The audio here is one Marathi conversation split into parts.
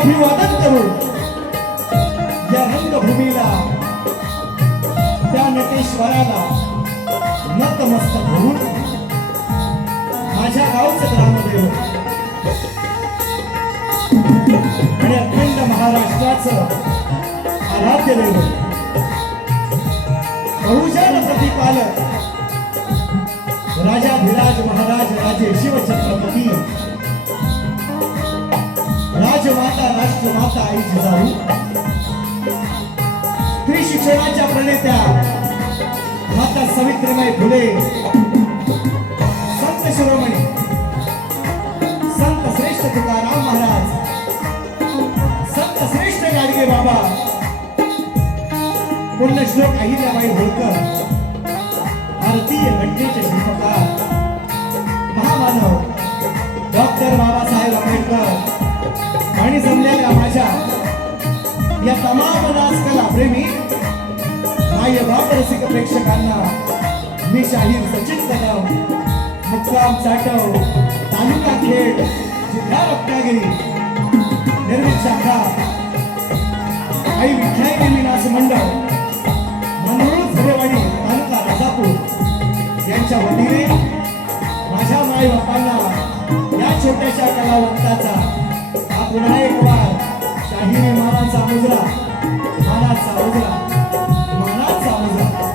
अभिवादन करू या रंगभूमीला त्या नटेश्वराला नतमस्तक होऊन माझ्या गावचं ग्रामदेव आणि अखंड महाराष्ट्राचं आराध्य दैवत बहुजन प्रतिपालक राजाधिराज महाराज राजे शिवछत्रपती राजमाता राष्ट्रमाता आई जिजाऊ स्त्री शिक्षणाच्या प्रणेत्या माता सावित्रीबाई फुले संत शिरोमणी संत श्रेष्ठ तुकाराम महाराज संत श्रेष्ठ गाडगे बाबा पुण्यश्लोक अहिल्याबाई होळकर भारतीय घटनेचे शिल्पकार महामानव डॉक्टर बाबासाहेब आंबेडकर आणि जमलेल्या माझ्या या तमाम नाचकला प्रेमी मायबाप रसिक प्रेक्षकांना मी शाहीर सचिन कदम मुक्काम चाटव तालुका खेड जिल्हा रत्नागिरी निर्मित शाखा आई विठ्ठलादेवी नाच मंडळ मनोळ झरेवाडी तालुका राजापूर यांच्या वतीने माझ्या मायबापांना या छोट्याशा कलावंताचा पुन्हा एक वार शाहीर मानाचा मुजरा मानाचा मुजरा मानाचा मुजरा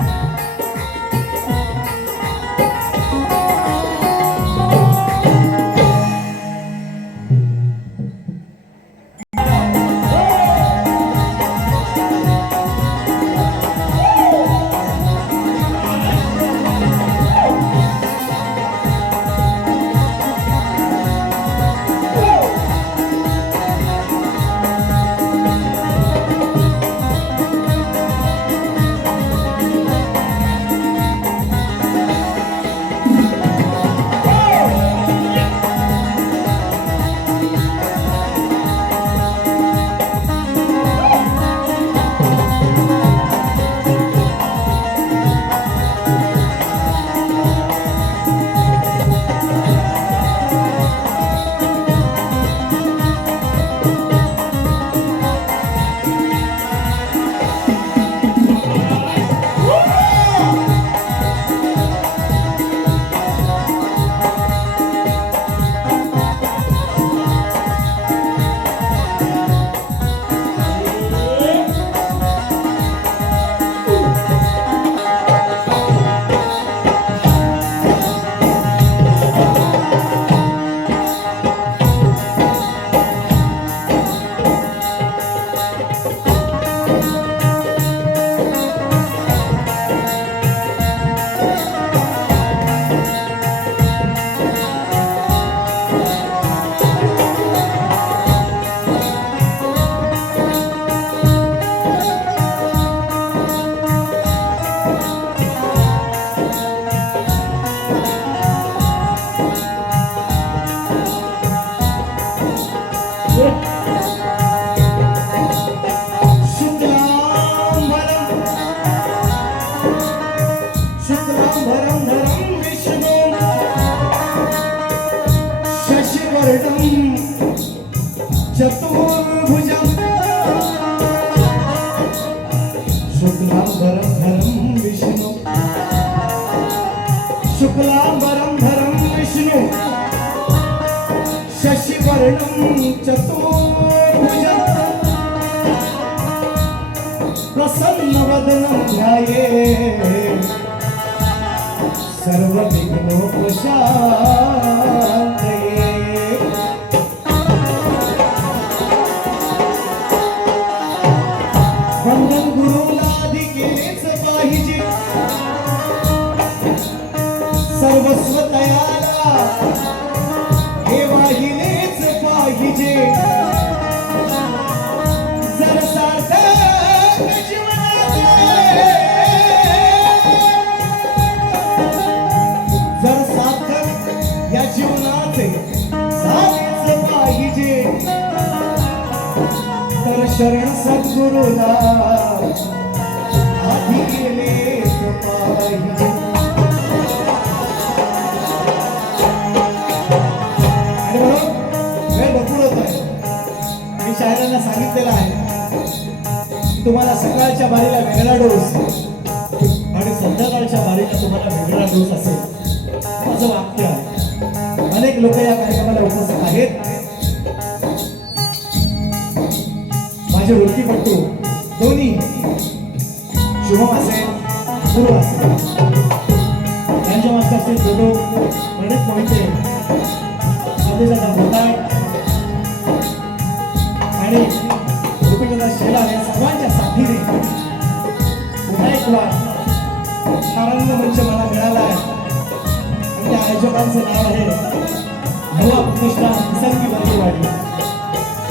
शशिवर्णं चतुर्भुजं शुक्लांबरधरं विष्णु शुक्लांबरधरं विष्णु शशिवर्णं चतुर्भुजं प्रसन्नवदनं ध्यायेत् सर्वविघ्नोपशान्तये। वंदन गुरुला आधी केलेच पाहिजे, सर्वस्व तयाला हे वाहिलेच पाहिजे। जर सार्थक जीवनाचे, जर सार्थक या जीवनाचे झालेच पाहिजे, तर शरण सद्गुरूला आधी गेलेच पाहिजे। आणि म्हणून वेळ भरपूर होत आहे, मी शायरांना सांगितलेलं आहे तुम्हाला सकाळच्या बारीला वेगळा डोस आणि संध्याकाळच्या बारीला तुम्हाला वेगळा डोस असेल, माझं वाक्य आहे। अनेक लोक या कार्यक्रमाला उपस्थित आहेत, माझे वृत्तीपटू दोन्ही शुभम असेल गुरु असेल, त्यांच्या मास्टर असतील दोडो पंडित मोहिते, संदेशाचा भोताळ आणि गोपीचंद्र शेलार या सर्वांच्या साथीने पुन्हा एक वार आनंद मंच मला मिळाला आहे। आणि त्या आयोजकांचं नाव आहे नवा प्रतिष्ठान निसर्गी बंदीवाडी,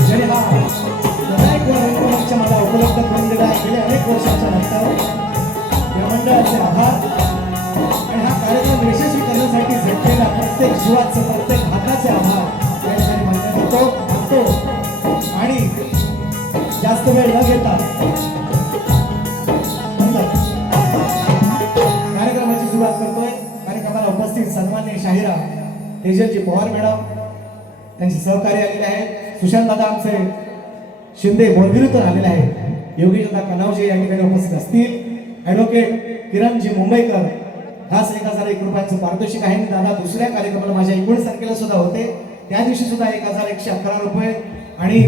ज्याने हा पुन्हा एक वार रंगमंच मला उपलब्ध करून दिला आहे। गेल्या अनेक वर्षाच्या नंतर या मंडळाचे आभार आणि हा कार्यक्रम यशस्वी करण्यासाठी झटलेला प्रत्येक जीवाचे प्रत्येक हाताचे आभार या ठिकाणी मानतो आणि जास्त वेळ न घेता कार्यक्रमाची सुरुवात करतोय। कार्यक्रमाला उपस्थित सन्माननीय शाहिरा तेजलजी पवार मॅडम, त्यांचे सहकारी आलेले आहेत। सुशांत दादा आमचे शिंदे बोरगिरीतून आलेले आहेत। योगेश दादा कनावजे या ठिकाणी उपस्थित असतील। ॲडव्होकेट किरणजी मुंबईकर खास 1001 रुपयांचं पारितोषिक आहे। दादा दुसऱ्या कार्यक्रमाला माझ्या 19 तारखेला सुद्धा होते, त्या दिवशी सुद्धा 1111 रुपये आणि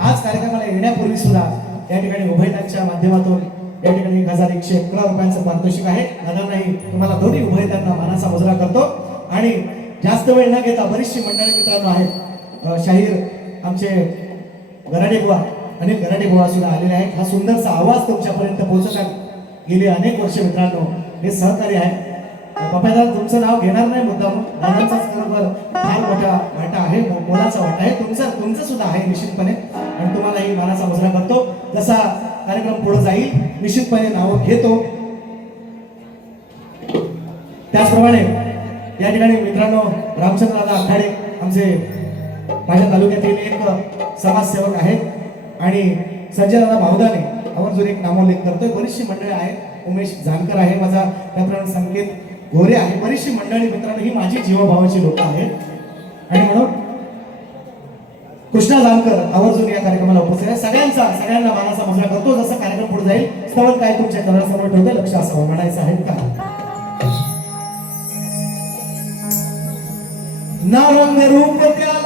आज कार्यक्रमाला येण्यापूर्वी सुद्धा या ठिकाणी उभयतांच्या माध्यमातून या ठिकाणी 1111 रुपयांचं पारितोषिक आहे। दादांनाही तुम्हाला दोन्ही उभयतांना मानाचा मुजरा करतो आणि जास्त वेळ न घेता बरीचशी मंडळी मित्रांनो आहेत। शाहीर आमचे गराडे बुवा, अनेक गराडे बुवा सुद्धा आलेले आहेत। हा सुंदरसा आवाज तुमच्यापर्यंत पोहोचतात गेली अनेक वर्ष मित्रांनो हे सहकार्य आहे। बापादादा तुमचं नाव घेणार नाही मुद्दाम, दादांचाच बरोबर फार मोठा वाटा आहे, मोलाचा वाटा आहे, तुमचं सुद्धा आहे निश्चितपणे आणि तुम्हालाही मानाचा मुजरा करतो। जसा कार्यक्रम पुढे जाईल निश्चितपणे नाव घेतो। त्याचप्रमाणे या ठिकाणी मित्रांनो रामचंद्र दादा आखाडे आमचे माझ्या तालुक्यातील एक समाजसेवक आहेत आणि संजय दादा भावदाने आवर्जून एक नामोल्लेख करतोय। बरीचशी मंडळी आहेत, उमेश जानकर आहे माझा, त्याप्रमाणे संकेत गोरे आहे, बरीचशी मंडळी मित्रांनो ही माझी जीवभावाची लोक आहेत आणि म्हणून कृष्णा जानकर आवर्जून या कार्यक्रमाला उपस्थित आहे। सगळ्यांना मानाचा मुजरा करतो। जसं कार्यक्रम पुढे जाईल स्थळ काय तुमच्या घरासमोर ठेवते लक्ष असावं म्हणायचं आहे का। ना रंग रूप त्याला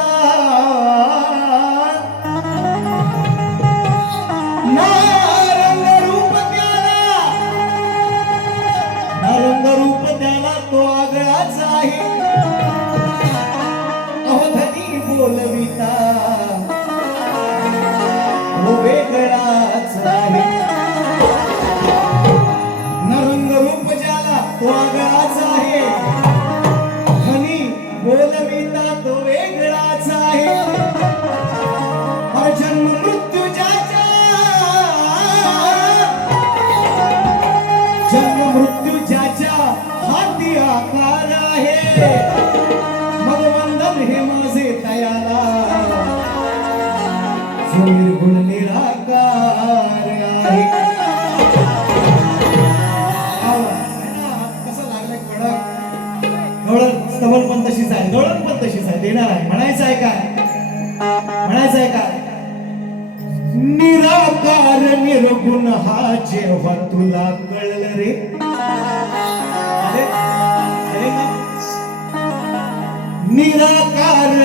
तो आगळाच आहे, अवधनी बोलविता तो वेगळाच आहे। नरंग रूप ज्याला तो आगळाच आहे, धनी बोलविता तो वेगळाच आहे। जन्म मृत्यू ज्याचा, जन्म मृत्यू ज्याच्या हाती आकार आहे, मग वंदन हे माझे तयाला जो निर्गुण निराकार आहे। कसा लागलाय कडक स्तवन पण तशीच आहे, दळण पण तशीच आहे, देणार आहे. म्हणायचं आहे काय? म्हणायचं आहे काय? निराकार निर्गुण हा जेव्हा तुला कळलं रे. अरे अरे का? निराकार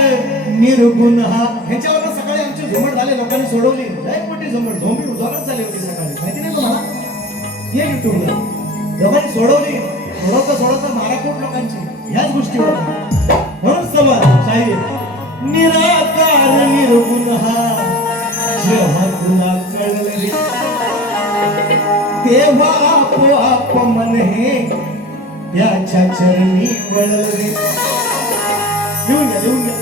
निर्गुण हा, ह्याच्यावर सकाळी आमचे झुमट झाले, लोकांनी सोडवली. लय मोठी झुमट, झोंबी उजाडत झाली होती सकाळी, माहिती नाही तुम्हाला? ये युट्यूबला, लोकांनी सोडवली. सोडवता माराकोट लोकांची ह्याच गोष्टी होत्या. म्हणून सवाल शाहीर, निराकार निर्गुण हा जेव्हा तुला कळलं रे, तेव्हा आपोआप मन हे त्याच्या चरणी वळलं रे. लिहून घ्या, लिहून घ्या,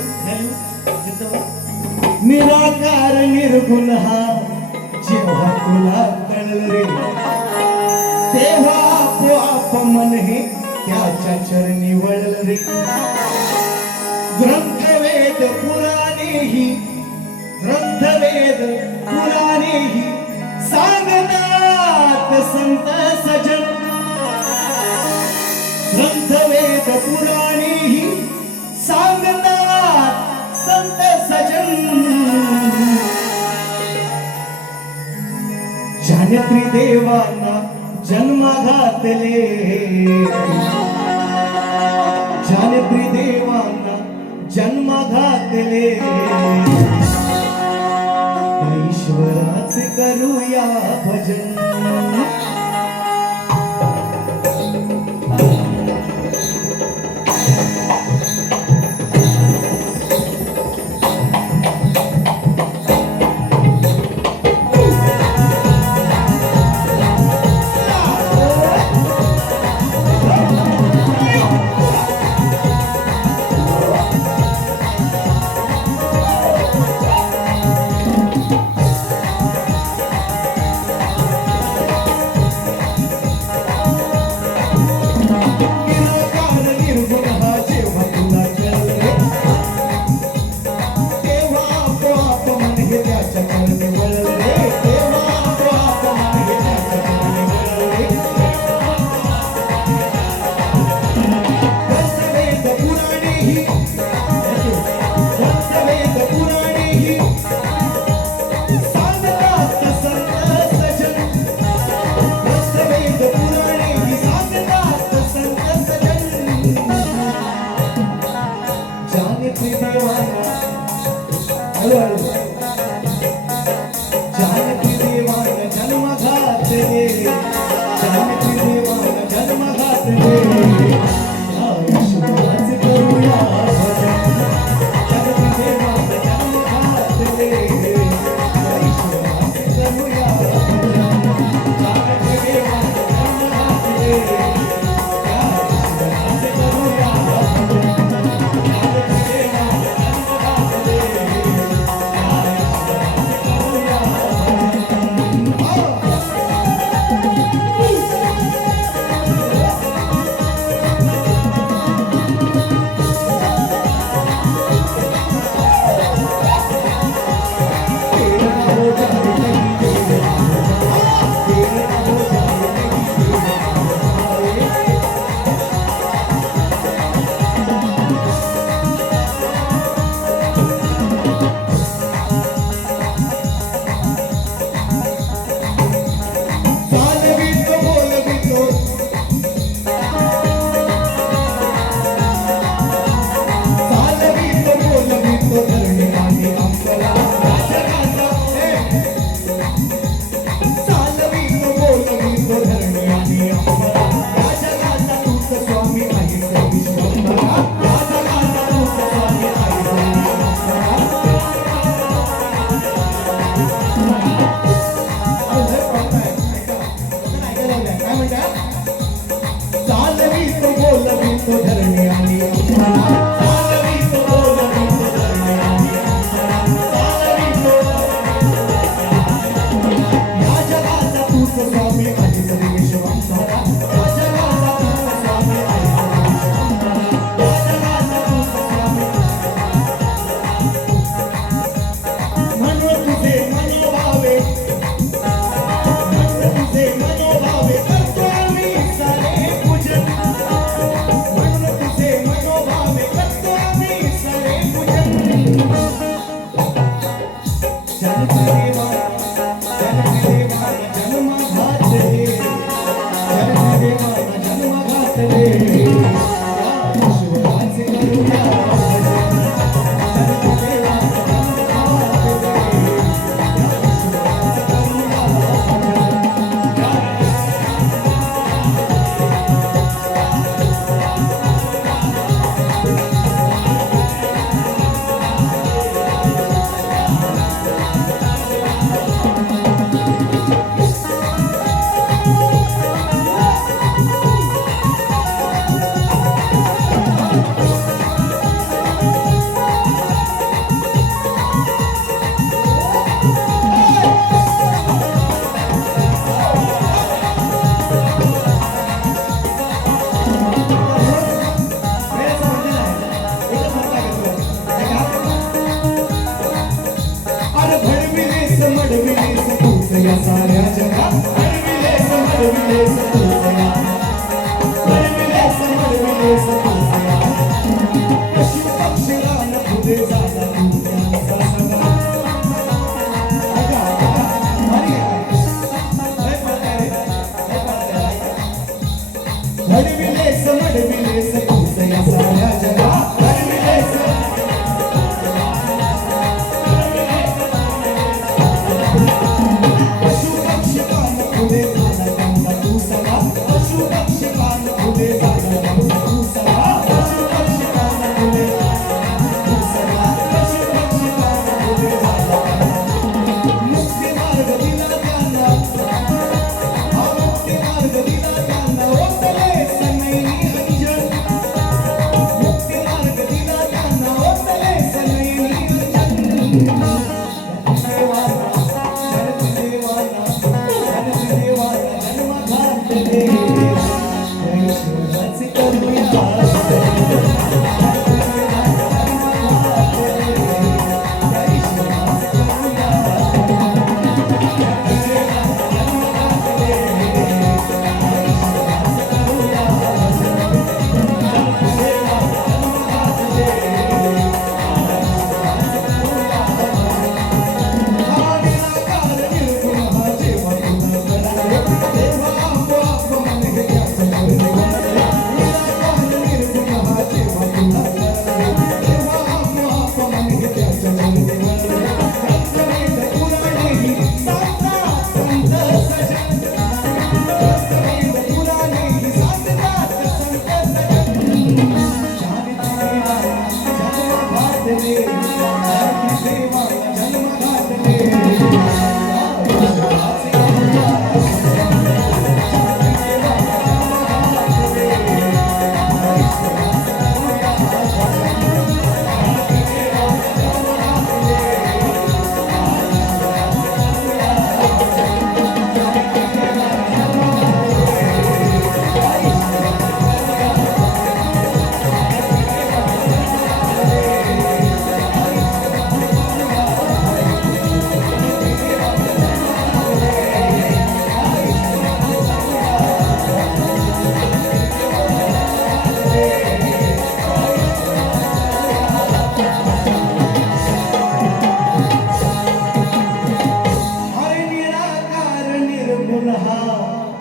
निराकार निर्गुण हा जेव्हा तुला कळलं रे, तेव्हा आपोआप मन हे त्याच्या चरणी वळलं रे. ग्रंथवेद पुराणेही, ग्रंथवेद पुराणेही सांगतात संत सजन. ग्रंथवेद पुराणेही सांगतात संत सजन. ज्याने त्रिदेवांना जन्म घातले, ज्याने त्रिदेवांना जन्म घातले, ईश्वराचे करूया भजन.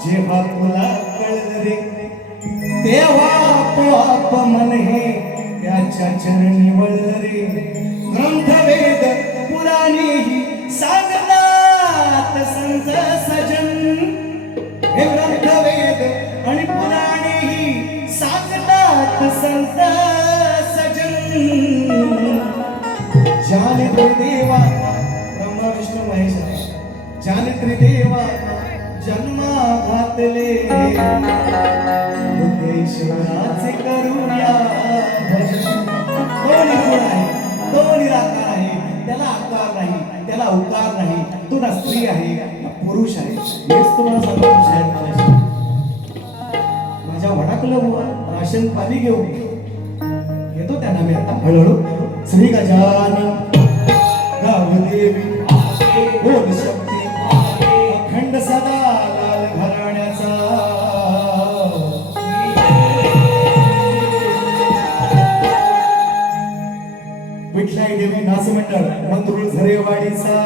जेव्हा तुला कळलं रे तेव्हा आपोआप मन हे त्याच्या चरणी वळलं रे. ग्रंथवेद पुराणीही सांगतात संत सजन, हे ग्रंथवेद आणि पुराणीही सांगतात संत सजन. जाने देवा ब्रह्मा विष्णू महेश जाने देवा जन्मा घातले ईश्वराचे करूया भजन. तो निर्गुण आहे, तो निराकार आहे, त्याला आकार नाही, त्याला अवकार नाही, तो ना स्त्री आहे ना पुरुष आहे. हेच तुम्हाला सांगतो. माझ्या वडाकुलं राशन पाणी घेऊन येतो त्यांना मी आता हळूहळू. श्री गजानन गावदेवी बोल शक्ती अखंड सदा लाल घराण्याचा. विठलाई देवी नाच मंडळ मंदुळ झरेवाडीचा.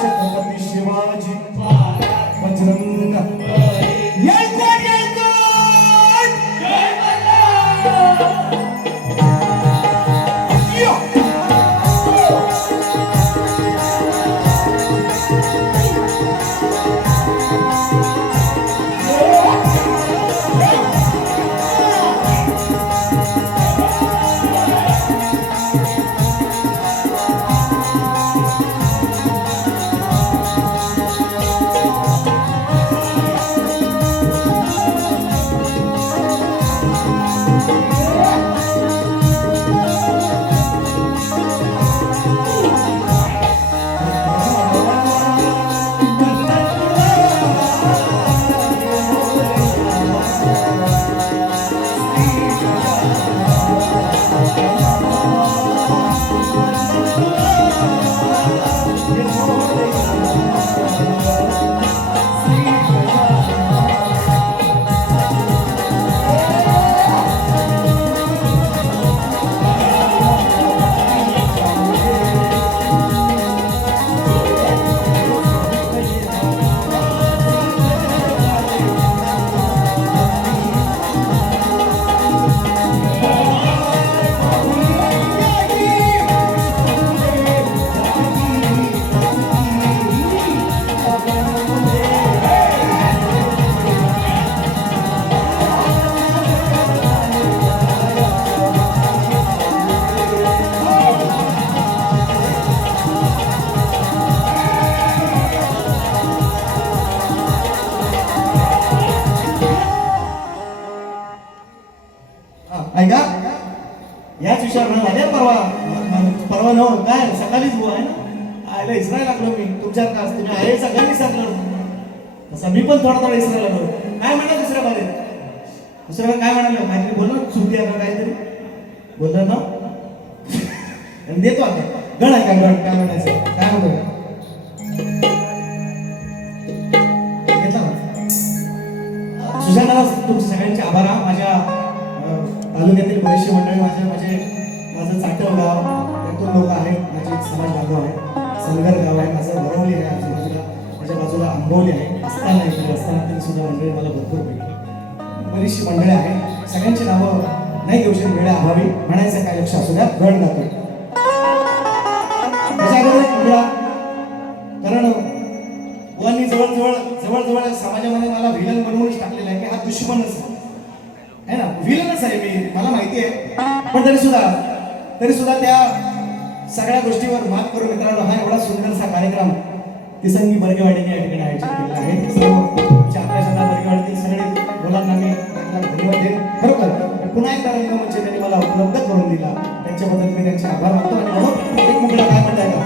छत्रपती शिवाजी बजरंग याच विषयावर म्हणा झाले परवा परवा न काय सकाळीच बुवा आहे ना आयला इसरायला लागलो मी तुमच्या का तुम्ही आहे सगळ्यांनी विसरलो तसं मी पण थोडा थोडा इसरायला लागलो काय म्हणा दुसऱ्या बारे दुसऱ्या काय म्हणाले काहीतरी बोललो सुट्टी आहे का काहीतरी बोललं ना आणि देतो आता गण आहे का गण काय म्हणायचं काय म्हणतो सुशांत तुमचे सगळ्यांचे आभार हा माझ्या तालुक्यातील बरेचसे मंडळी माझं चाटव गाव त्यातून लोक आहेत माझे समाज बांधव आहे सलगर गाव आहे माझं वरवली आहे आजूबाजूला माझ्या बाजूला आंबवली आहे असताना आहे असताना सुद्धा मंडळी मला भरपूर भेटली बरीचशी मंडळी आहेत सगळ्यांची नावं नाही घेऊ शकत वेळा अभावी म्हणायचं काय लक्ष असू द्या गण जातो कारण बुवांनी जवळ समाजामध्ये मला व्हिलन बनवूनच टाकलेलं आहे की हा दुश्मनच आहे ना व्हिलनच आहे मी मला माहिती आहे पण तरी सुद्धा त्या सगळ्या गोष्टीवर मात करून मित्रांनो हा एवढा सुंदरसा कार्यक्रम तिसंगी बर्गेवाडीने या ठिकाणी आयोजित केलेला आहे सर्व आपल्या शहरात बर्गेवाडीतील सगळे मुलांना मी धन्यवाद देईन खरोखर पुन्हा एकदा रंगमंच त्यांनी मला उपलब्ध करून दिला त्यांच्याबद्दल मी त्यांचे आभार मानतो आणि म्हणून एक मुगला काय म्हणताय का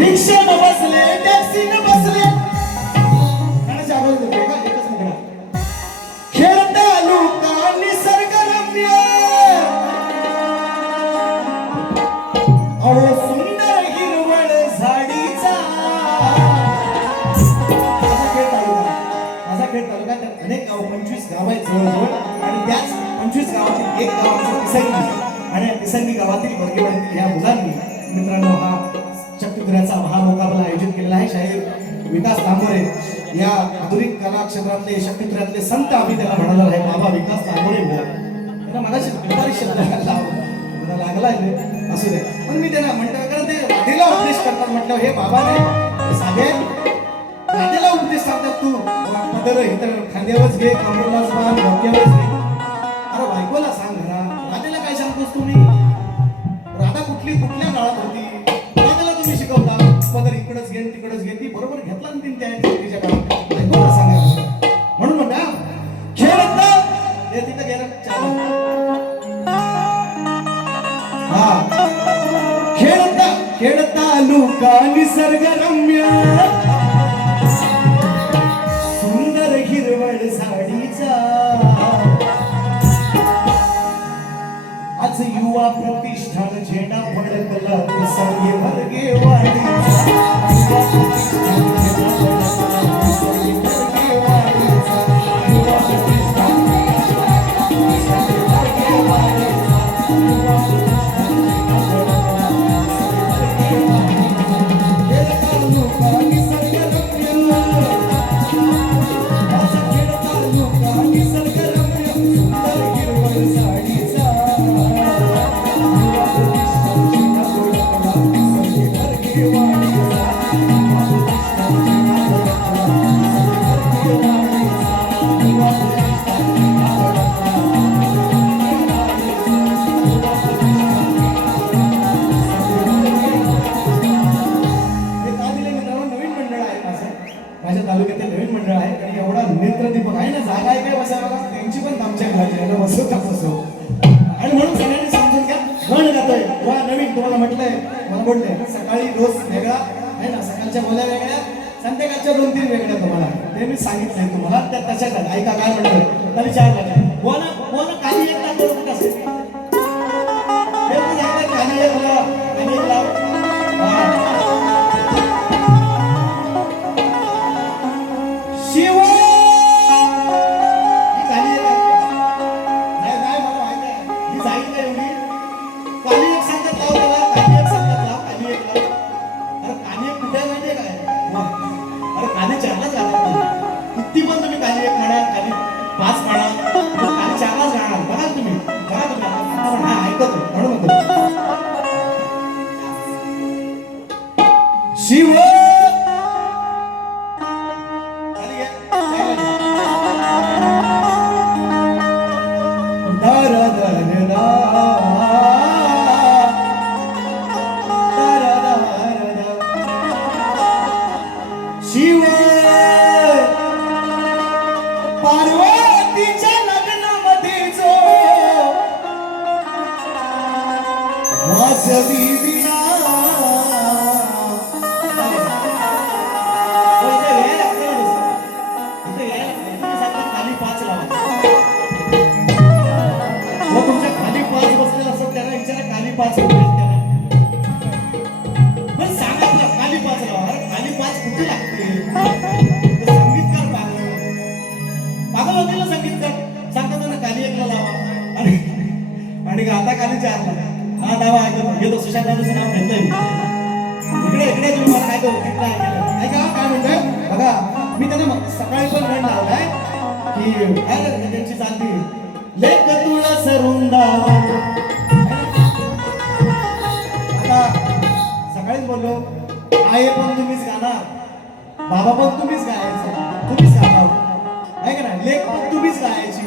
रिक्षा न बसले टॅक्सी न बसले गाण्याची आवाज देतो का एकच मुगला खेळता लोका निसर्गरम्य अहो सुंदर हिरवळ झाडीचा माझा खेळ तालुका त्यात अनेक गाव 25 गाव आहेत जवळजवळ आणि त्याच 25 गावातील एक गाव आमचं तिसंगी आणि तिसंगी गावातील बर्गेवाडीतील ह्या मुलांनी मित्रांनो हा शक्तित्रयाचा महामुकाबला आयोजित केलेला आहे शाहीर विकास तांबोरे या आधुनिक कला क्षेत्रातले शक्तित्रयातले संत आम्ही त्याला म्हणाला आहे बाबा विकास तांबोरे त्यांना मगाशी दुपारी शब्द लागला आहे असू दे पण मी त्यांना म्हणतो कारण ते राधेला उपदेश करतात म्हटलं हे बाबा नाही साधे राधेला उपदेश सांगतात तू पदर इतर खांद्यावरच घे कमरेलाच बांध डोक्यावरच घे अरे बायकोला सांग घरा राधेला काय सांगतोस तुम्ही राधा कुठल्या काळात होती तुम्ही शिकवता पदर इकडच घे तिकडच घे ती बरोबर घेतला ना तिच्या काळात बायकोला सांगा म्हणून म्हणा खेळता हे तिथं गेलं खेळता लोका निसर्गरम्य सुंदर हिरवळ झाडीचा आज युवा प्रतिष्ठान झेंडा फडकला संगे बर्गेवाडीचा युवा प्रतिष्ठान झेंडा फडकला संगे बर्गेवाडीचा युवा प्रतिष्ठान संगे बर्गेवाडीचा युवा प्रतिष्ठान झेंडा फडकला निसर्गरम्य सुंदर हिरवळ झाडीचा माझ्या तालुक्यातील नवीन मंडळ आहे आणि एवढा नेत्रदीपक आहे ना जागा आहे काय बसायला त्यांची पण आमच्या घराची बसव का बसव आणि म्हणून सगळ्यांनी समजून घ्या गण गातोय वा नवीन तुम्हाला म्हटलंय मला बोलले सकाळी रोज वेगळा आहे ना सकाळच्या बोल्या वेगळ्या संध्याकाळच्या 2-3 वेगळ्या तुम्हाला ते मी सांगितलंय तुम्हाला त्या तशाच आहेत ऐका काय म्हणतोय तरी 4 लागले बोला काही एक लाव करून असेल हे पण सांगतात काही एक लाव शिवा ही खाली नाही मला माहिती आहे ही जाईल नाही एवढी खाली एक सांगत लाव त्याला खाली एक सांगत लाव खाली एक लाव अरे खाली एक कुठे माहितीये काय अरे खाली 4ला झाला किती पण तुम्ही खाली एक म्हणा खाली 5 म्हणा खाली 4 खाली चारला हा डावा ऐकतो हे तो सुशांत दादाचं नाव घेतलंय इकडे इकडे तुम्ही मला काय तो तिकडे ऐका काय म्हणतोय बघा मी त्यांना सकाळी पण गण लावलाय की काय त्यांची चालती लेख तुळा सरुंदा आता सकाळीच बोललो आई पण तुम्हीच गाणार बाबा पण तुम्हीच गायचं तुम्हीच गाणार आहे का नाही लेख पण तुम्हीच गायची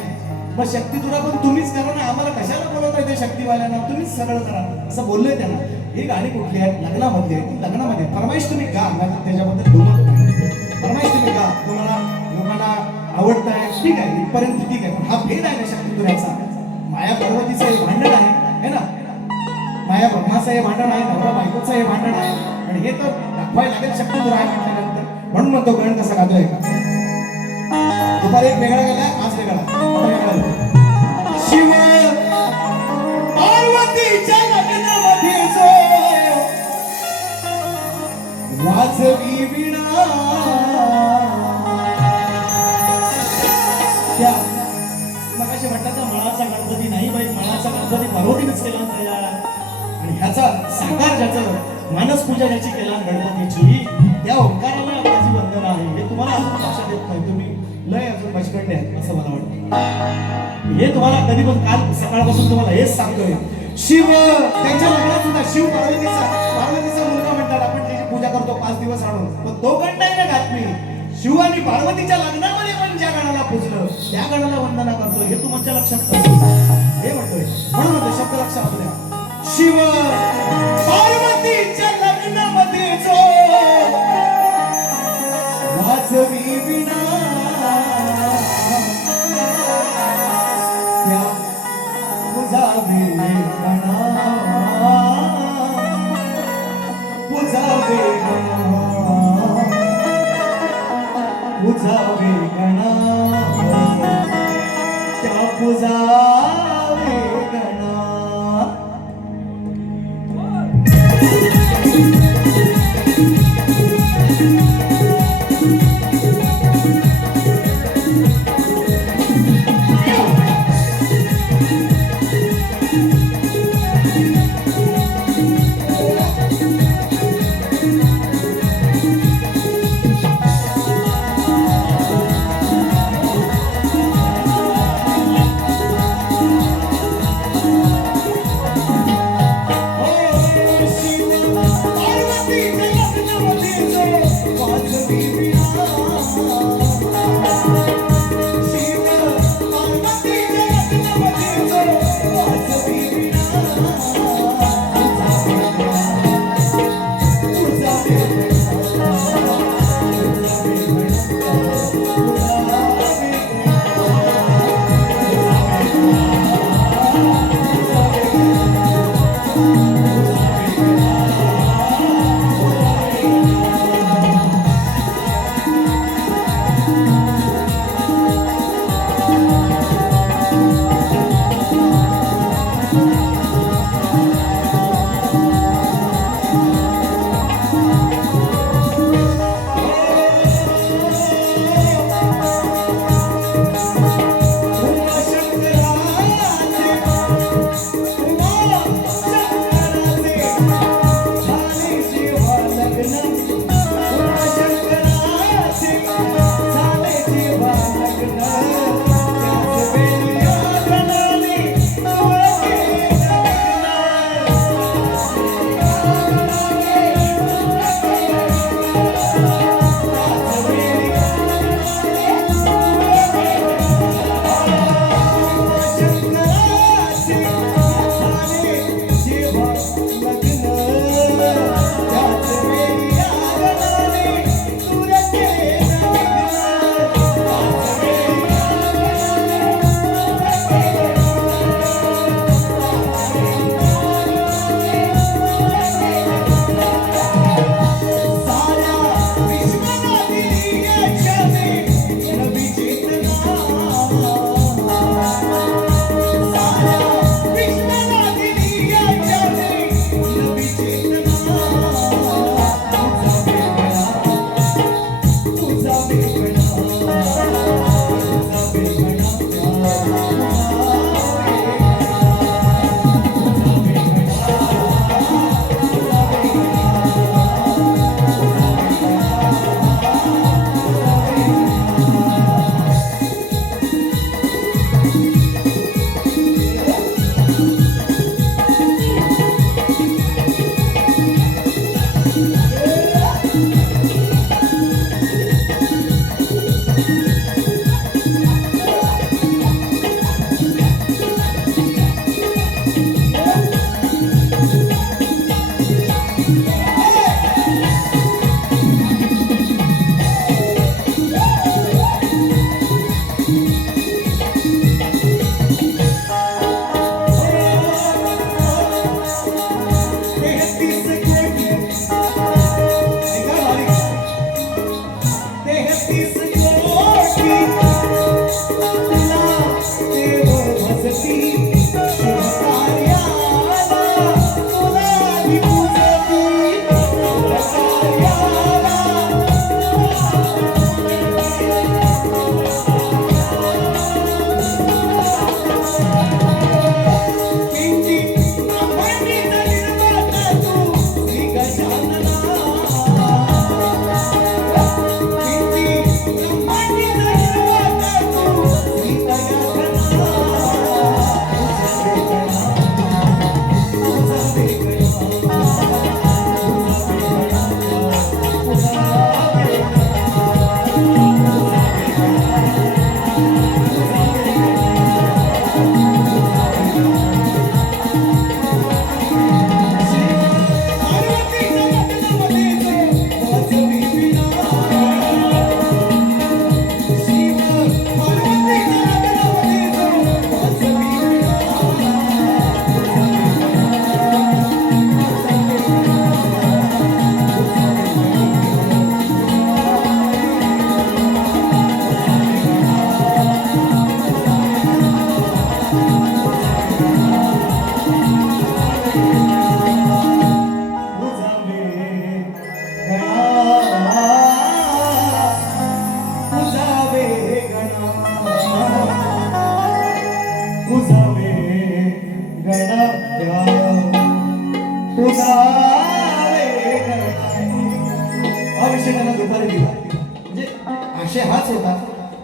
मग शक्ती तुला पण तुम्हीच करा ना आम्हाला कशाला बोलवता येते शक्तीवाल्यांना तुम्हीच सगळं करा असं बोललोय त्यांना ही गाणी कुठली आहे लग्नामध्ये लग्नामध्ये फरमाईश तुम्ही गा त्याच्याबद्दल दुमत नाही फरमाईश तुम्ही गा तुम्हाला लोकांना आवडत आहे ठीक आहे इथपर्यंत ठीक आहे पण हा भेद आहे ना शक्ती तुऱ्याचा माया पार्वतीचं हे भांडण आहे ना माया ब्रह्माचं हे भांडण आहे नवरा बायकोचं हे भांडण आहे आणि हे तर दाखवायला लागेल शक्ती तुरा आहे म्हटल्यानंतर म्हणून म्हणतो गण कसा गातोय का दुपारी एक वेगळा गेला आज वेगळा शिव पार्वतीच्या लग्नामध्ये जो वाजवी विणा त्या मगाशी म्हटलं तर मळाचा गणपती नाही बाई मळाचा गणपती पार्वतीनेच केला तयार आणि ह्याचा साकार ज्याचं मानस पूजा ज्याची केला गणपतीची त्या ओंकाराला माझी वंदना आहे हे तुम्हाला अजून लक्षात येत नाही तुम्ही लय अजून बचकंडे आहेत असं मला वाटतं हे तुम्हाला कधी पण काल सकाळपासून तुम्हाला हेच सांगतोय शिव त्यांच्या लग्नात सुद्धा शिव पार्वतीचा मुलगा म्हणतात आपण त्याची पूजा करतो 5 दिवस आणून पण तो गण नाही ना घात मी शिव आणि पार्वतीच्या लग्नामध्ये पण ज्या गणाला पूजलं त्या गणाला वंदना करतो हे तुमच्या लक्षात करतो हे म्हणतोय म्हणून म्हणतो शब्द लक्षात असू द्या शिव पार्वतीच्या लग्नामध्ये जो वाजवी विणा त्या पुजावे गणा पुजावे गणा त्या पुजावे गणा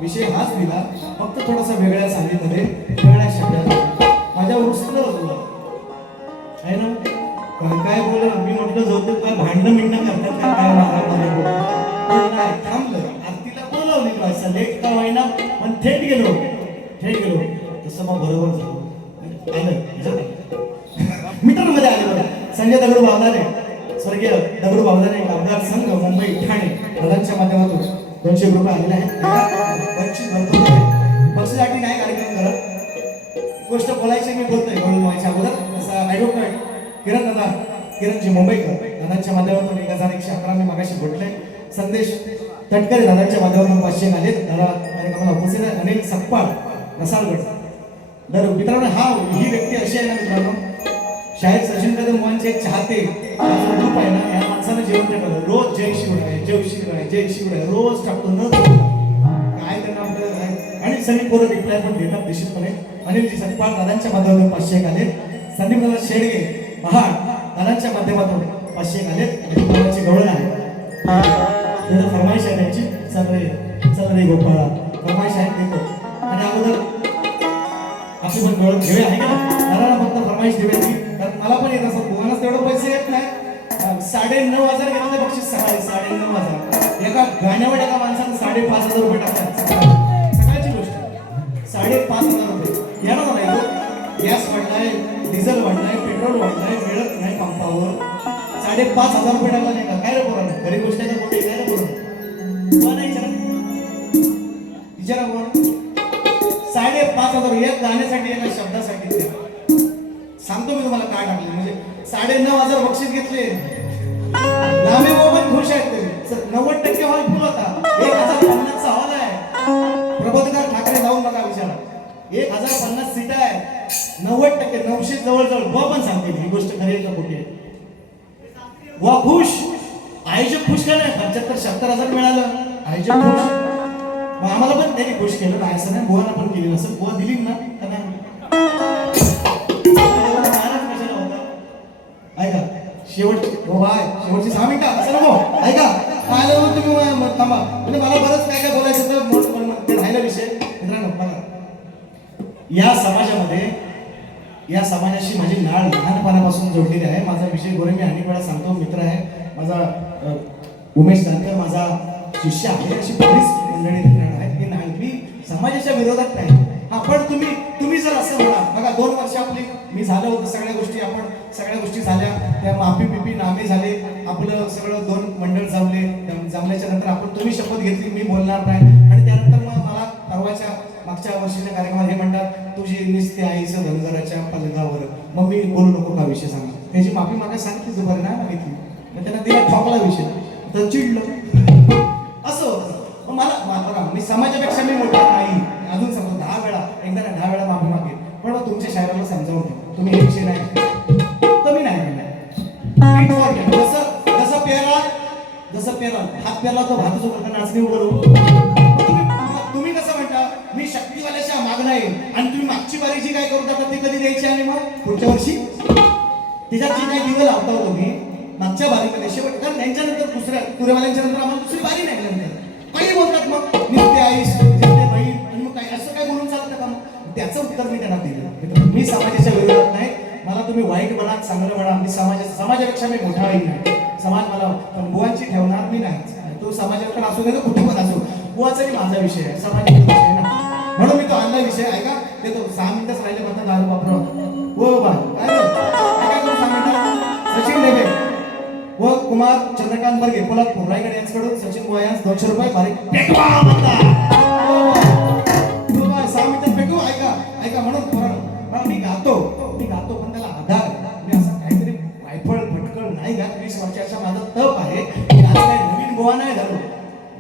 विषय हाच दिला, फक्त थोडासा वेगळ्या चालीमध्ये वेगळ्या शब्दात माझ्यावर रुसलं होतं आहे ना. काय बोललं मी म्हटलं जाऊ काय भांडणं मिंडणं करतात काय नाही थांबलं. आरतीला बोलावली व्हायचा लेट का होईना पण थेट गेलो तसं मग बरोबर झालं मीटर मध्ये आले बघा. संजय दगडू बावधाने, स्वर्गीय दगडू बावधाने कामगार संघ मुंबई ठाणे दादांच्या माध्यमातून 200 रुपये आलेले आहेत. बक्षीस भरपूर बक्षीसाठी नाही कार्यक्रम करत, गोष्ट बोलायची मी बोलतोय म्हणून व्हायच्या अगोदर. तसा ॲडव्होकेट किरणजी मुंबईकर दादांच्या माध्यमातून 1111 मी मागाशी म्हटले. संदेश तटकरे दादांच्या माध्यमातून 500 आले. दादा कार्यक्रमाला उपस्थित आहे. अनिल सकपाळ रसालगड. तर मित्रांनो ही व्यक्ती अशी आहे ना मित्रांनो, शाहीर सचिन कदम मोहनचे चाहते ग्रुप आहे ना, या माणसानं जेवण ठेवलं रोज जय शिवराय रोज टाकतो न काय त्यांना आपलं. आणि सगळी पोरं रिप्लाय पण देतात निश्चितपणे. अनिलजी सकपाळ दादांच्या माध्यमातून 500 आले. संदीप दादा शेडगे महाड दादांच्या माध्यमातून 500 आले. गोपाळाची गवळण आहे फरमाईश आहे त्यांची. चल रे गोपाळा फरमाईश आहे देतो. आणि अगोदर आपली पण गवळण घेऊया आहे का दादाला फक्त फरमाईश देऊया. कारण मला पण येत असं तुम्हाला तेवढं पैसे येत नाही. 9,500 घेतलं बक्षीस सकाळी 9,500 एका गाण्यावर एका माणसानं 5,500 रुपये टाकतात. सकाळची गोष्ट 5,500 रुपये या ना मला गॅस वाढलाय, डिझेल वाढलाय, पेट्रोल वाढलाय, मिळत नाही पंपावर. 5,500 रुपये टाकला नाही का काय रे पोरांनो. खरी गोष्ट आहे का मोठी काय रे पोरांनो नाही विचारा कोण 5,500 एक गाण्यासाठी एका शब्दासाठी सांगतो मी तुम्हाला काय टाकले. म्हणजे 9,500 बक्षीस घेतले. नामे पण खुश आहेत ते. 90% हॉल फुल होता. 1,050 चा हॉल आहे. प्रबोधकार ठाकरे जाऊन बघा विचारा. 1,050 सीट आहे. 90% 900 जवळ बुवा पण सांगते ही गोष्ट खरी आहे का खोटी आहे. बुवा खुश, आयोजक खुश का नाही. 75-76,000 मिळालं आयोजक खुश. मग आम्हाला पण त्यांनी खुश केलं नाही असं नाही. बुवाना पण केली नसेल. बुवा दिली ना ऐका शेवटची 6 मिनिटं असं नको ऐका पाहिलं तुम्ही थांबा. म्हणजे मला बरंच काय काय बोलायचं तर ते राहिला विषय. मित्रांनो बघा या समाजाशी माझी नाळ लहानपणापासून जोडलेली आहे. माझा विषय गोरे मी अनेक वेळा सांगतो. मित्र आहे माझा उमेश दानकर माझा शिष्य आहे. अशी बरीच मंडळी मित्रांनो आहेत. ही नाळ मी समाजाच्या विरोधात नाही. हा पण तुम्ही जर असं म्हणा बघा 2 वर्ष आपली मी झालं होतं सगळ्या गोष्टी झाल्या. त्या माफी पिपी नामे झाले. आपलं सगळं 2 मंडळ जमल्याच्या नंतर तुम्ही शपथ घेतली मी बोलणार नाही. आणि त्यानंतर मग मला मागच्या वर्षीच्या कार्यक्रमात हे म्हणतात तुझी निस्ते आईचं धनगराच्या पलंगावर. मग मी बोलू नको का विषय सांगा. त्याची माफी मागा सांगितली बरं नाही मागितली. मग त्यांना तिला ठोकला विषय तर चिडलं असं होतं. मला बघा मी समाजापेक्षा मी मोठा नाही. अजून सांगतो 10 वेळा माफी मागेल. पण मग तुमच्या शायराला समजावून ठेवा तुम्ही हे विषय नाही कमी नाही जसं पेराल हात पेरला तो भात चुकत नाचणी बोलू. तुम्ही कसं म्हणता मी शक्तीवाल्याच्या माग नाही आणि तुम्ही मागची बारी जी काय करू टाका ती कधी द्यायची आणि मग पुढच्या वर्षी तिच्यात जी काही दिवं लावता होतो मी मागच्या बारीमध्ये शेवट. कारण त्यांच्यानंतर दुसऱ्या तुरेवाल्यांच्या नंतर आम्हाला दुसरी बारी नाही नंतर काही बोलतात मग नित्य आईस बहीण आणि मग काय असं काय बोलून चालतं का. मग त्याचं उत्तर मी त्यांना दिलं. मी समाजाच्या विरोधात नाही. मला तुम्ही वाईट म्हणा चांगलं म्हणा. मी समाजापेक्षा मी मोठा नाही. समाज मला पण बुवांची ठेवणार मी नाही. तो समाजाकडे असू दे कुठे पण असो बुवाचा माझा विषय आहे समाजाचा विषय ना. म्हणून मी तो आणला विषय ऐका देतो. 6 मिनिटच राहिले म्हणतात दारू वापरा हो बा काय करू 6 मिनिटं. सचिन देवे व कुमार चंद्रकांत बर्गे कोल्हापूर रायगड यांच्याकडून सचिन बुवा यांस 200 रुपये बारीक पेटवा म्हणतात. 6 मिनिटं पेटू ऐका म्हणून मी गातो पण त्याला आधार मी असं काहीतरी वायफळ भटकळ नाही गात. 20 वर्षाचा माझा तप आहे. आज काय नवीन गोवा नाही झालो.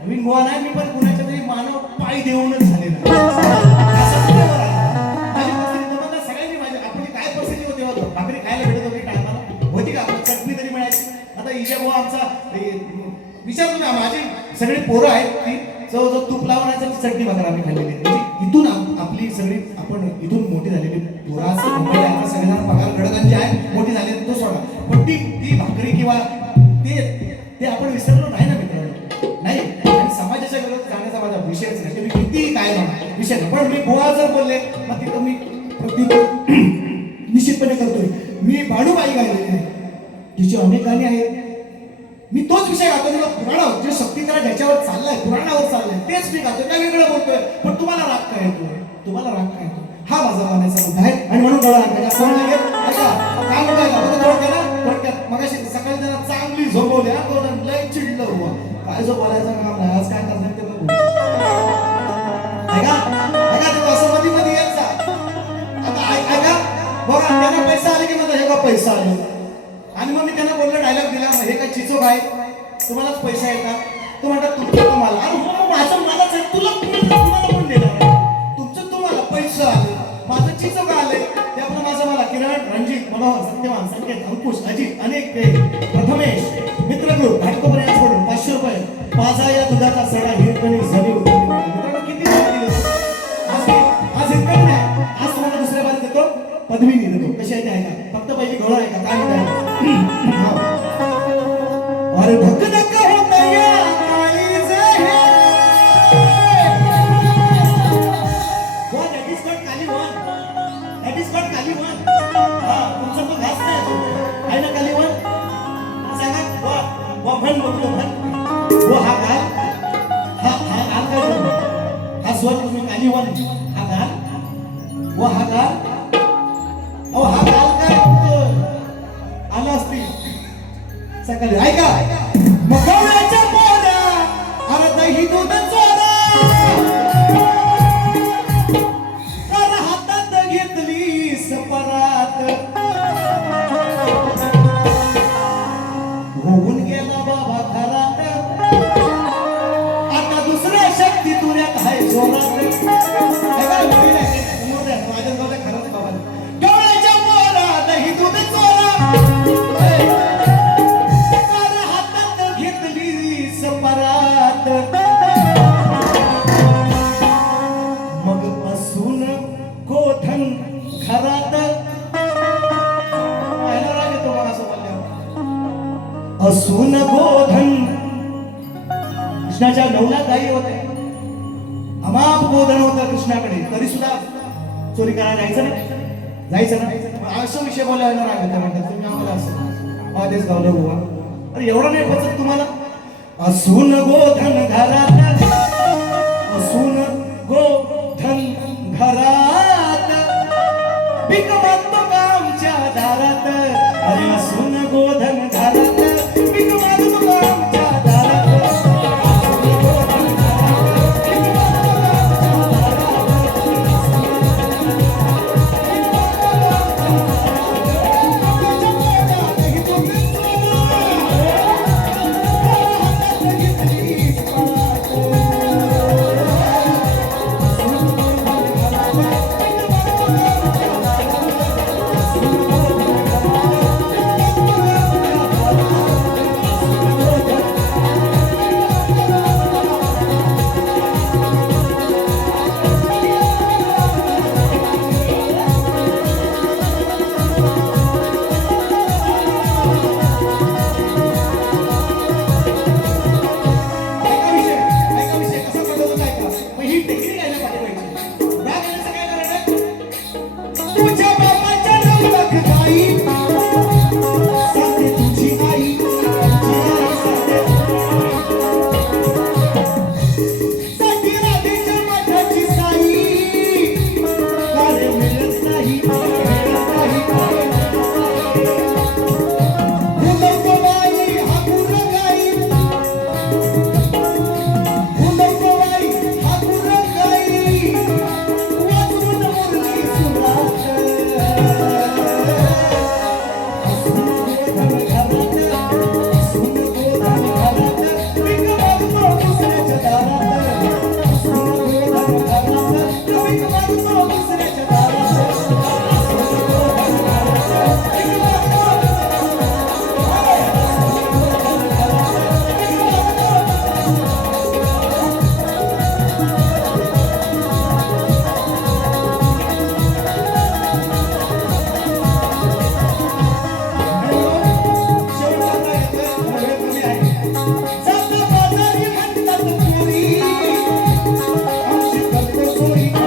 नवीन गोवा नाही मी पण कुणाच्या तरी मानव पाय देऊनच झालेला. सगळ्यांनी माझ्या आपली काय परिस्थिती होती होतं भाकरी खायला भेटत होती टायमाला होती का चटणी तरी मिळायची. आता इजा गोवा आमचा विचारतो ना माझी सगळी पोरं आहेत ती जो तूप लावण्याचं चटणी भाकर आम्ही खाल्लेली. म्हणजे इथून आपली सगळी आपण इथून मोठी झालेली पोरा सगळेजण पगार गडकांचे आहे मोठी झालेली तो सोडा. पण ती भाकरी किंवा ते आपण विसरलो नाही ना मित्रांनो नाही. आणि समाजाच्या विरोधात जाण्याचा माझा विषयच नाही. तुम्ही किती विषय नाही. पण मी बुवा जर बोलले मग तिथं मी प्रत्युत्तर निश्चितपणे करतोय. मी भाडूबाई गायलेली आहे, तिची अनेक गाणी आहेत. मी तोच विषय गातो, तुला पुराण जे शक्तीकरा ज्याच्यावर चाललाय, पुराणावर चाललंय तेच मी गातो, काय वेगळं बोलतोय. पण तुम्हाला राग काय येतोय, तुम्हाला राग काय येतो, हा माझा मानायचा मुद्दा आहे. आणि म्हणून डोळा आणण्याचा सण नाही घेत. ऐका काय बोलायला थोडक्यात मगाशी सकाळी त्यांना चांगली झोपवली, लय चिडलं हुआ काय जो बोलायचं काम नाही, आज काय करणार ते बघू. ऐका ऐका तू असं मध्ये मध्ये येत जा. आता ऐका बघा, त्यांना पैसा आले की माझा हे बघ पैसा आले, आणि मग मी त्यांना बोललो, डायलॉग दिला, हे काय चिचो काय तुम्हालाच पैसा येतात. तो म्हणतात तुमचं तुम्हाला, अरे माझं मलाच आहे, तुला तुम्हाला पण देणार, तुमचं तुम्हाला पैसा आले, माझं चिचो का आले ते आपलं माझं मला. किरण, रणजित, मनोहर, सत्यवान, संकेत, अंकुश, अजित, अनेक प्रथमेश, मित्रग्रुप घाटकोपर या सोडून 500 रुपये. माझा या दुधाचा सडा हिरकणी झाली होती. मित्रांनो किती दिले आज हिरकणी नाही, आज तुम्हाला दुसऱ्या बार देतो, पदवी देतो. कशी आहे ते ऐका, फक्त पहिली घोळ आहे का काय म्हणताय. अरे धक धक होत या काळीज हे वा, दॅट इज नॉट कालीवन, दॅट इज नॉट कालीवन. तुमचा तो घास नाही आहे ना कालीवन, सांगा वा वा भन बघतो भन वो हा गाल, हा हा गाल काय, हा स्वर तुम्ही कालीवन, हा गाल वो हा गाल, अहो हा गाल काय आला असतील सकाळी. ऐका मगवण्याच्या पोरा, अरे दही दूध चोरा, तर हातात घेतली सपरात, होऊन गेला बाबा घरात, आता दुसऱ्या शक्ती तुऱ्यात हाय जोरात. माझ्या गावला खरंच बाबा, गवळ्याच्या पोरा दही दूध चोरा, मग असून गोधन घरात, राग येतो मग असं बोलल्यावर. असून गोधन, कृष्णाच्या 9 लाख गायी होते, अमाप गोधन होतं कृष्णाकडे, तरी सुद्धा चोरी करायला जायचं नाही, जायचं ना. असं विषय बोलायला राग येतो म्हणतात, तुम्ही आम्हाला असं आदेश गावलं बुवा. अरे एवढं नाही पचत तुम्हाला. असून गोधन घरात, असून गोधन घरात, पीक मागतो का आमच्या दारात. अरे असून गोधन घरात, पीक मागतो का आमच्या दारात. Soy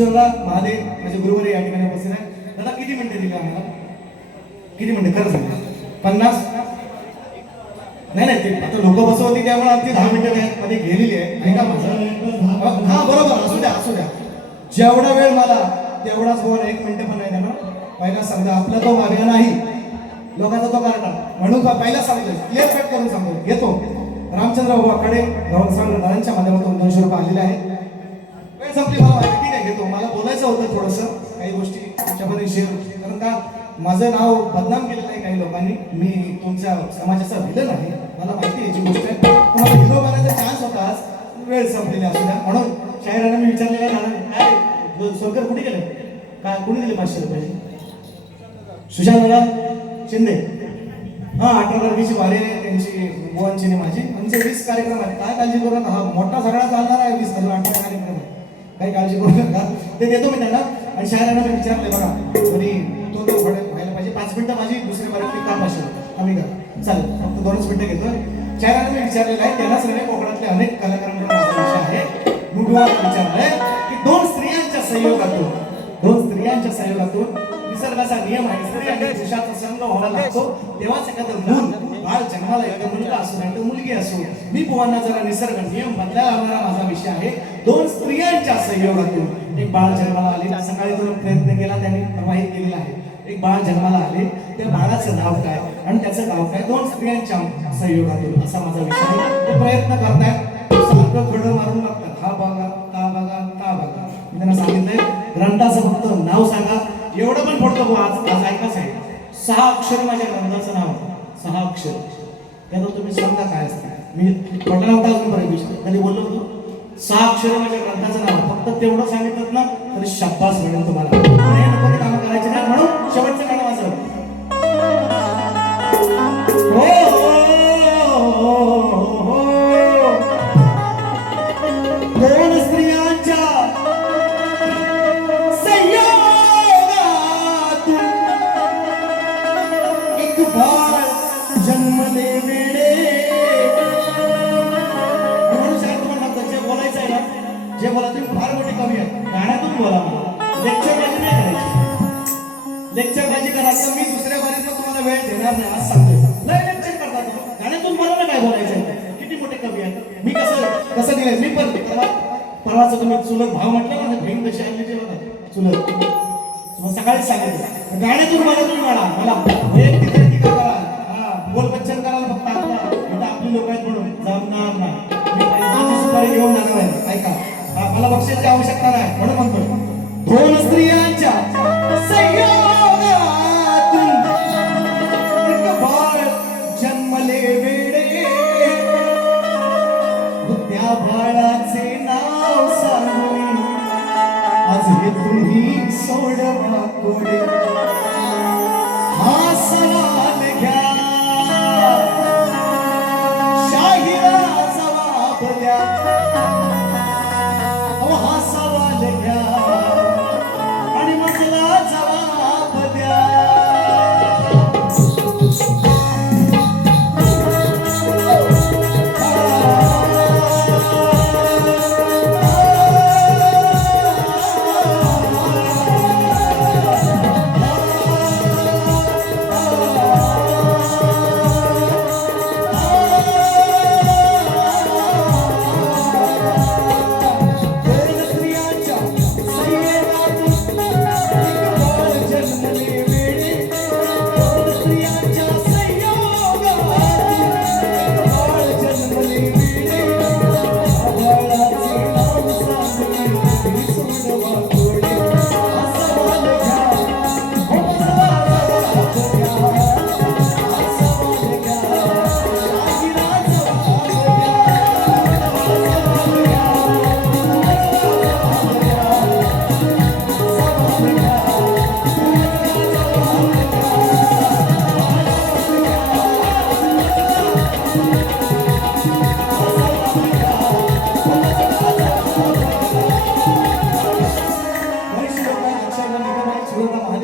ईश्वरला महादेव माझे गुरुवारी या ठिकाणी उपस्थित आहे. दादा किती मिनिटं दिली आम्हाला? किती मिनिटं खरं सांगा? 50? नाही नाही, ते आता लोक बसवती त्यामुळे आमची 10 मिनिटं मध्ये गेलेली आहे. ऐका माझं. हा बरोबर, असू द्या असू द्या. जेवढा वेळ मला तेवढाच बोल, 1 मिनिट पण नाही देणार. पहिला सांगतो आपला तो मागे नाही, लोकांचा तो करणार म्हणून पहिला सांगतोय, क्लिअर कट करून सांगतो. घेतो रामचंद्र बाबाकडे दादांच्या माध्यमातून 200 रुपये आलेले आहेत. वेळ संपली मला माहिती, ठीक आहे घेतो. मला बोलायचं होतं थोडंसं काही गोष्टी तुमच्यामध्ये शेअर, कारण का माझं नाव बदनाम केलेलं आहे काही लोकांनी. मी तुमच्या समाजाचा विलन आहे, मला माहिती याची गोष्ट आहे. तुम्हाला हिरो बनायचा चान्स होता, आज वेळ संपलेली असू द्या. म्हणून शाहिरांना मी विचारलेलं आहे, काय सोलकर कुठे गेले, काय कुणी दिले 500 रुपये? सुशांत दादा शिंदे. हा 18 तारखेची वारी आहे त्यांची, बुवांची आणि माझी. आमचे 20 कार्यक्रम आहेत, काय काळजी करू नका. हा मोठा सगळा चालणार आहे, 20 18 कार्यक्रम आहे, काही काळजी करू नका. ते देतो मी त्यांना. आणि शाहिरांना मी विचारले बघा, तरी तो व्हायला पाहिजे. 5 मिनिटं माझी दुसरी बारीतली काम असेल आम्ही का चालेल, फक्त 2च मिनिटं घेतोय. शाहिरांना मी विचारलेलं आहे, त्यांना सगळे कोकणातले अनेक कलाकारांकडून माझा विषय आहे. मुगवाला विचारलंय की 2 स्त्रियांच्या सहयोगातून निसर्गाचा नियम आहे, स्त्री आणि पुरुषाचा संग व्हावा लागतो, तेव्हाच एखादं मूल बाळ जन्माला येतं. मुलगा असो नाही तर मुलगी असो. मी पोहांना जरा निसर्ग नियम बदलायला लावणारा माझा विषय आहे. 2 स्त्रियांच्या सहयोगातून एक बाळ जन्माला आले. सकाळी तो प्रयत्न केला, त्यांनी प्रवाहित केलेला आहे. एक बाळ जन्माला आले, त्या बाळाचं नाव काय आणि त्याचं नाव काय, 2 स्त्रियांच्या सहयोगातून असा माझा विषय आहे. ते प्रयत्न करतायत, सारखं खडं मारून लागतात, हा बघा ता बघा ता बघा. मी त्यांना सांगितलंय ग्रंथाचं फक्त नाव सांगा, एवढं पण पडतो. आज ऐकाच आहे, 6 अक्षर माझ्या ग्रंथाचं नाव, 6 अक्षर. त्यानं तुम्ही सांगा काय असतं. मी पटला होता अजून कधी बोललो होतो, 6 अक्षर माझ्या ग्रंथाचं नाव. फक्त तेवढं सांगितलं ना तरी शाबास मिळेल तुम्हाला. नको कामं करायचे नाही. म्हणून शेवटचं गाणं वाजव. दोन स्त्रियांच्या एक बाळ जन्मले वेडे. जे बोलायचं आहे ना, जे बोला तुम्ही फार मोठी कवी आहे, गाण्यातून बोला. लेक्चरबाजी नाही करायची, लेक्चरबाजी करा तर मी दुसऱ्या बारीत तुम्हाला वेळ देणार नाही. आज सांगतो लय लेक्चर करतात, गाण्यातून बोला ना, काय बोलायचं. किती मोठे कवी आहेत. मी कसं दिलंय, मी पण परवाचं तुम्ही चुलत भाव म्हटलं ना, बहीण कशी ऐकली ते बघा चुलत. मग सकाळीच सांगितलं गाण्यातून मला तुम्ही मला एक तिथे टीका करा, हा बोल बच्चन करायला फक्त आता आपली लोक आहेत म्हणून जमणार नाही. मी सुपारी घेऊन जाणार आहे, ऐका. मला बक्षीसची आवश्यकता नाही म्हणून म्हणतो. 2 स्त्रियांच्या संयोगातून एक बाळ जन्मले वेडे, त्या बाळाचे नाव सांगून आज हे तुम्ही सोडवा कोडे. हा सवाल घ्या, शाहिरा जबाब द्या. हा सवाल घ्या आणि मजला जबाब द्या.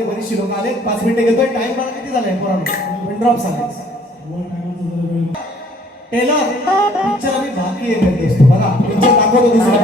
बरीचशी लोक आले. 5 मिनिटं घेतोय. टाइम बघा किती झालाय पोरांनो. ड्रॉप झालाय. टेलर पिक्चर आम्ही बाकी आहे बघा. पिक्चर दाखवतो दुसरा.